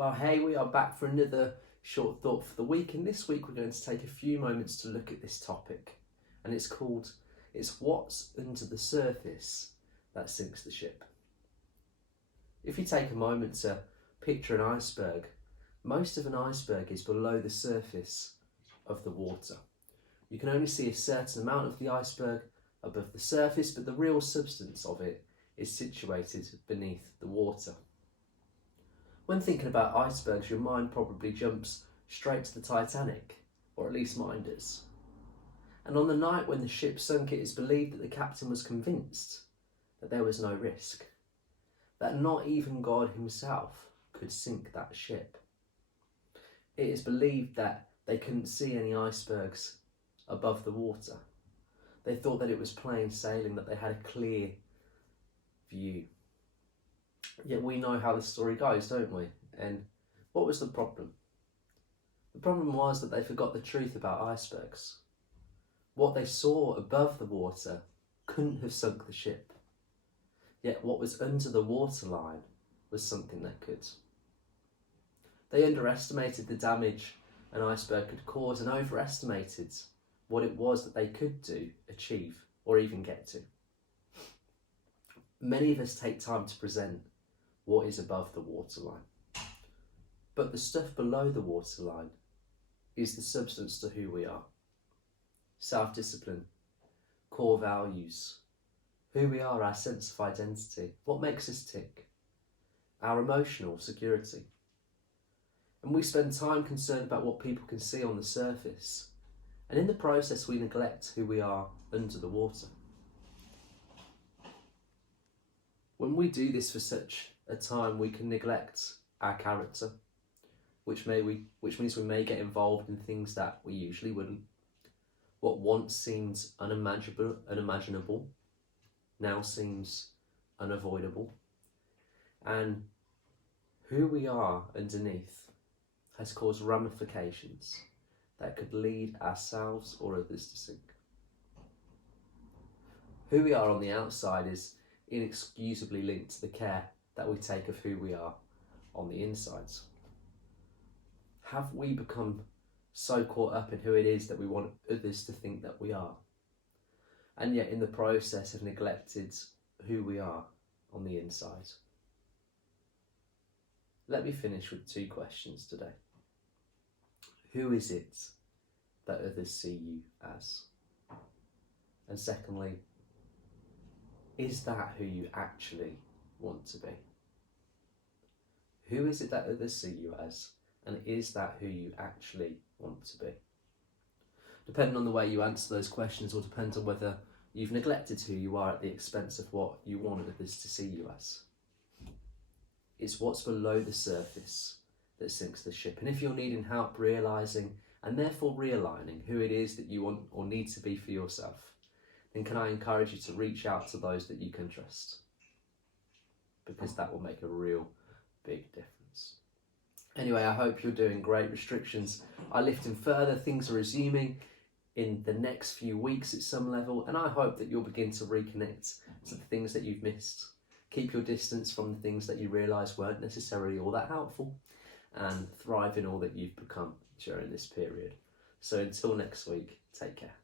Well, hey, we are back for another short thought for the week, and this week we're going to take a few moments to look at this topic, and it's called "It's What's Under the Surface That Sinks the Ship." If you take a moment to picture an iceberg, most of an iceberg is below the surface of the water. You can only see a certain amount of the iceberg above the surface, but the real substance of it is situated beneath the water. When thinking about icebergs, your mind probably jumps straight to the Titanic, or at least mine does. And on the night when the ship sunk, it is believed that the captain was convinced that there was no risk, that not even God himself could sink that ship. It is believed that they couldn't see any icebergs above the water. They thought that it was plain sailing, that they had a clear view. Yet we know how the story goes, don't we? And what was the problem? The problem was that they forgot the truth about icebergs. What they saw above the water couldn't have sunk the ship. Yet what was under the waterline was something that could. They underestimated the damage an iceberg could cause and overestimated what it was that they could do, achieve, or even get to. Many of us take time to present what is above the waterline. But the stuff below the waterline is the substance to who we are. Self-discipline, core values, who we are, our sense of identity, what makes us tick, our emotional security. And we spend time concerned about what people can see on the surface, and in the process we neglect who we are under the water. When we do this for such a time, we can neglect our character, which means we may get involved in things that we usually wouldn't. What once seemed unimaginable now seems unavoidable. And who we are underneath has caused ramifications that could lead ourselves or others to sink. Who we are on the outside is inexcusably linked to the care that we take of who we are on the insides. Have we become so caught up in who it is that we want others to think that we are, and yet in the process have neglected who we are on the inside? Let me finish with two questions today. Who is it that others see you as? And secondly, is that who you actually want to be? Who is it that others see you as? And is that who you actually want to be? Depending on the way you answer those questions will depend on whether you've neglected who you are at the expense of what you want others to see you as. It's what's below the surface that sinks the ship. And if you're needing help realising and therefore realigning who it is that you want or need to be for yourself, then can I encourage you to reach out to those that you can trust, because that will make a real big difference. Anyway, I hope you're doing great. Restrictions are lifting further, things are resuming in the next few weeks at some level, and I hope that you'll begin to reconnect to the things that you've missed. Keep your distance from the things that you realise weren't necessarily all that helpful, and thrive in all that you've become during this period. So until next week, take care.